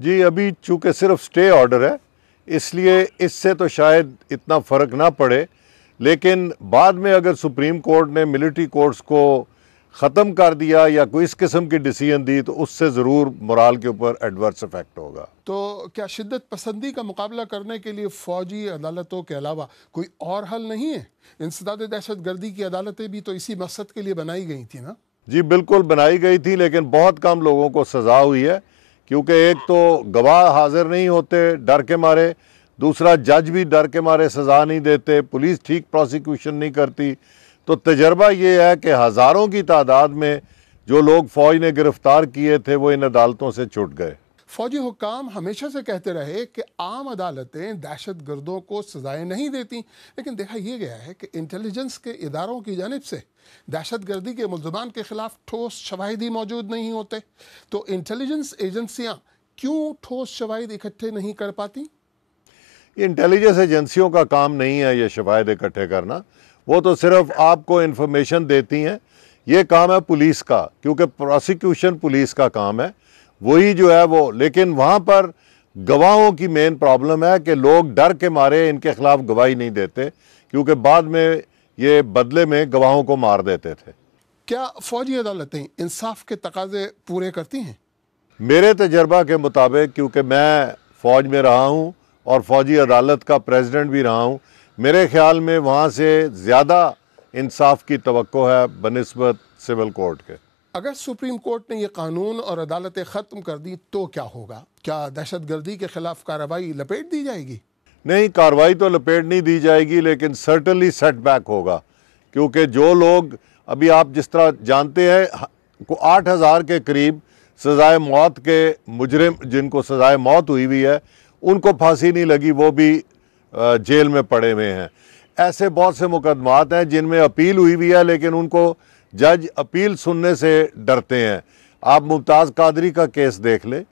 जी, अभी चूँकि सिर्फ स्टे ऑर्डर है, इसलिए इससे तो शायद इतना फ़र्क ना पड़े, लेकिन बाद में अगर सुप्रीम कोर्ट ने मिलिट्री कोर्ट्स को ख़त्म कर दिया या कोई इस किस्म की डिसीजन दी तो उससे ज़रूर मोराल के ऊपर एडवर्स इफेक्ट होगा। तो क्या शिद्दत पसंदी का मुकाबला करने के लिए फ़ौजी अदालतों के अलावा कोई और हल नहीं है? इंसदाद दहशत गर्दी की अदालतें भी तो इसी मकसद के लिए बनाई गई थी ना? जी बिल्कुल बनाई गई थी, लेकिन बहुत कम लोगों को सज़ा हुई है, क्योंकि एक तो गवाह हाजिर नहीं होते डर के मारे, दूसरा जज भी डर के मारे सज़ा नहीं देते, पुलिस ठीक प्रोसिक्यूशन नहीं करती। तो तजर्बा ये है कि हज़ारों की तादाद में जो लोग फ़ौज ने गिरफ़्तार किए थे वो इन अदालतों से छूट गए। फौजी हुक्काम हमेशा से कहते रहे कि आम अदालतें दहशत गर्दों को सजाएं नहीं देती, लेकिन देखा यह गया है कि इंटेलिजेंस के इदारों की जानिब से दहशत गर्दी के मुल्ज़मान के खिलाफ ठोस शवाहिद ही मौजूद नहीं होते। तो इंटेलिजेंस एजेंसियां क्यों ठोस शवाहिद इकट्ठे नहीं कर पाती? इंटेलिजेंस एजेंसियों का काम नहीं है ये शवाहिद इकट्ठे करना, वो तो सिर्फ आपको इन्फॉर्मेशन देती हैं। ये काम है पुलिस का, क्योंकि प्रोसिक्यूशन पुलिस का काम है, वही जो है वो। लेकिन वहाँ पर गवाहों की मेन प्रॉब्लम है कि लोग डर के मारे इनके खिलाफ गवाही नहीं देते, क्योंकि बाद में ये बदले में गवाहों को मार देते थे। क्या फौजी अदालतें इंसाफ के तकाजे पूरे करती हैं? मेरे तजर्बा के मुताबिक, क्योंकि मैं फ़ौज में रहा हूँ और फ़ौजी अदालत का प्रेसिडेंट भी रहा हूँ, मेरे ख्याल में वहाँ से ज़्यादा इंसाफ की तवक्को है बनिस्बत सिविल कोर्ट के। अगर सुप्रीम कोर्ट ने यह कानून और अदालतें ख़त्म कर दी तो क्या होगा? क्या दहशत गर्दी के खिलाफ कार्रवाई लपेट दी जाएगी? नहीं, कार्रवाई तो लपेट नहीं दी जाएगी, लेकिन सर्टनली सेटबैक होगा, क्योंकि जो लोग अभी आप जिस तरह जानते हैं को 8,000 के करीब सज़ाए मौत के मुजरिम जिनको सज़ाए मौत हुई है उनको फांसी नहीं लगी, वो भी जेल में पड़े हुए हैं। ऐसे बहुत से मुकदमात हैं जिनमें अपील हुई है, लेकिन उनको जज अपील सुनने से डरते हैं। आप मुमताज़ कादरी का केस देख ले,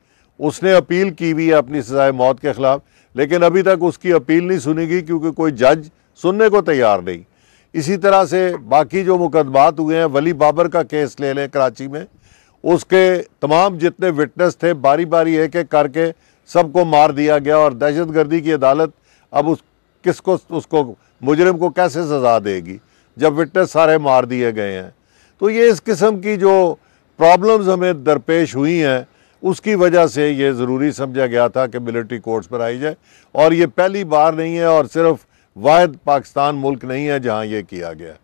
उसने अपील की हुई है अपनी सज़ाए मौत के ख़िलाफ़, लेकिन अभी तक उसकी अपील नहीं सुनी गई क्योंकि कोई जज सुनने को तैयार नहीं। इसी तरह से बाकी जो मुकदमात हुए हैं, वली बाबर का केस ले लें कराची में, उसके तमाम जितने विटनेस थे बारी बारी एक एक करके सबको मार दिया गया, और दहशत गर्दी की अदालत अब उसको मुजरिम को कैसे सज़ा देगी जब विटनेस सारे मार दिए गए हैं। तो ये इस किस्म की जो प्रॉब्लम्स हमें दरपेश हुई हैं उसकी वजह से ये ज़रूरी समझा गया था कि मिलिट्री कोर्ट्स पर आई जाए, और ये पहली बार नहीं है और सिर्फ वाहिद पाकिस्तान मुल्क नहीं है जहाँ ये किया गया।